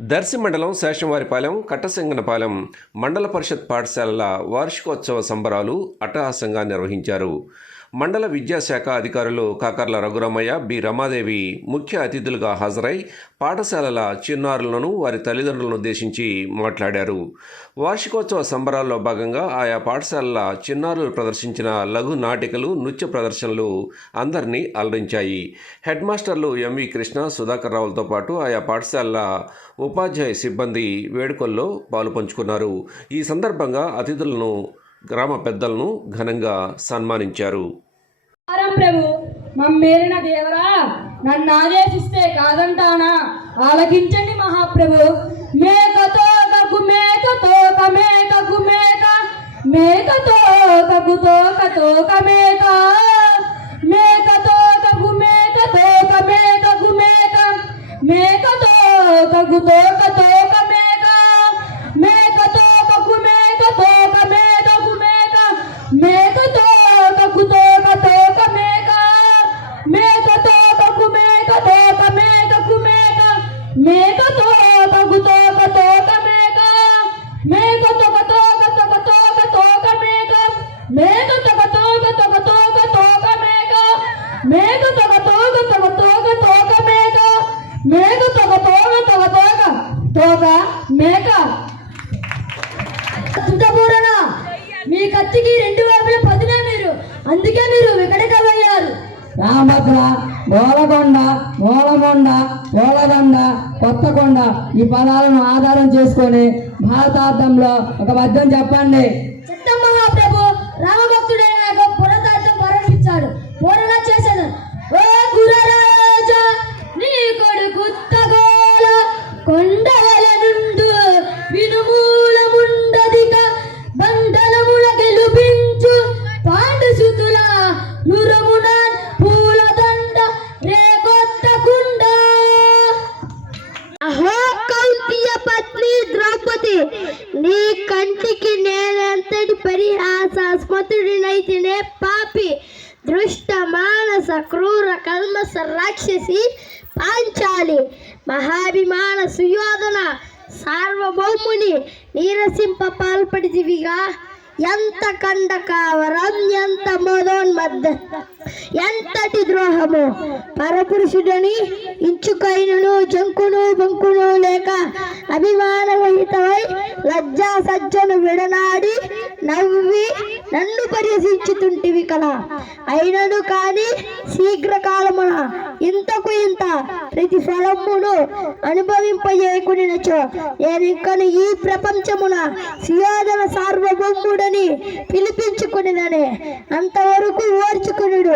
Darsi మండలం శేషంవారిపాలెం కట్టసింగనపాలెం మండల పరిషత్ పాఠశాలల వార్షికోత్సవ సంబరాలు అట్టహాసంగా నిర్వహించారు. మండల విద్యాశాఖ అధికారులు కాకర్ల రఘురామయ్య బి. రమాదేవి ముఖ్య అతిథులుగా హాజరై పాఠశాలల చిన్నారులను వారి తల్లిదండ్రులను ఉద్దేశించి మాట్లాడారు. వార్షికోత్సవ సంబరాల్లో భాగంగా ఆయా పాఠశాలల చిన్నారులు ప్రదర్శించిన లఘు నాటికలు నృత్య ప్రదర్శనలు అందరినీ అలరించాయి. హెడ్ మాస్టర్లు ఎంవి కృష్ణ సుధాకర్ రావులతో పాటు ఆయా పాఠశాలల ఉపాధ్యాయ సిబ్బంది వేడుకల్లో పాలు పంచుకున్నారు ఈ సందర్భంగా అతిథులను గ్రామ పెద్దలను ఘనంగా సన్మానించారు. ప్రభు మమ్మేలిన దేవరా నన్ను ఆదేశిస్తే కాదంటానా? ఆలకించండి మహాప్రభు. మేకతో మేక తోక మేకకు మేక. మేకతో తోకకు తోక తోక మేక. మేకతో మేక మేకతో మేకకు మేక. మేకతో తోకకు తోక మేకతో తోక తోక తోక మేక మేక తోక తోక తోక తోక మేక మేకతో తోక తోక తోక తోక మేక మేకతో తోక తోక తోక తోక మేక మేకతో తోక తోక తోక తోక మేక చుట్టపూరణ మీ కత్తికి రెండు వైపుల పదిలే మీరు అందుకే మీరు వికటకమయ్యారు రామభద్ర మూలకొండ మూలకొండ మూలదండ కొత్తకొండ ఈ పదాలను ఆధారం చేసుకొని భారతార్థంలో ఒక పద్యం చెప్పండి. చిత్త మహాప్రభు రామ ಪರಿಹಾಸ ಸ್ಮತುಡಿನೈತಿನೇ ಪಾಪಿ, ದೃಷ್ಟ, ಮಾನಸ, ಕ್ರೂರ, ಕಲ್ಮಸ, ರಾಕ್ಷಸಿ, ಪಾಂಚಾಲಿ, ಮಹಾಭಿಮಾನ, ಸುಯೋಧನ, ಸಾರ್ವಭೌಮುನಿ, ನೀರಸಿಂಪ ಪಾಲ್ಪಡಿದಿವಿಗ ಎಂತ ಕಂಡಕ, ವರಂ ಎಂತ ಮೋದೋನ್ಮದ್ದ. ఎంతటి ద్రోహము. పరపురుషుడని ఇంచుకైనను జంకును బంకును లేక అభిమానరహితమై లజ్జా సజ్జను విడనాడి నవ్వి నన్ను పరిహసించుతుంటివి కదా. అయినను కానీ శీఘ్రకాలమున ఇంతకు ఇంత ప్రతి ప్రతిఫలమును అనుభవింపజేయకునినచో. ఇక్కడ ఈ ప్రపంచమున సుయోధన సార్వభౌముడని పిలిపించుకునిననే. అంతవరకు ఓర్చుకునుడు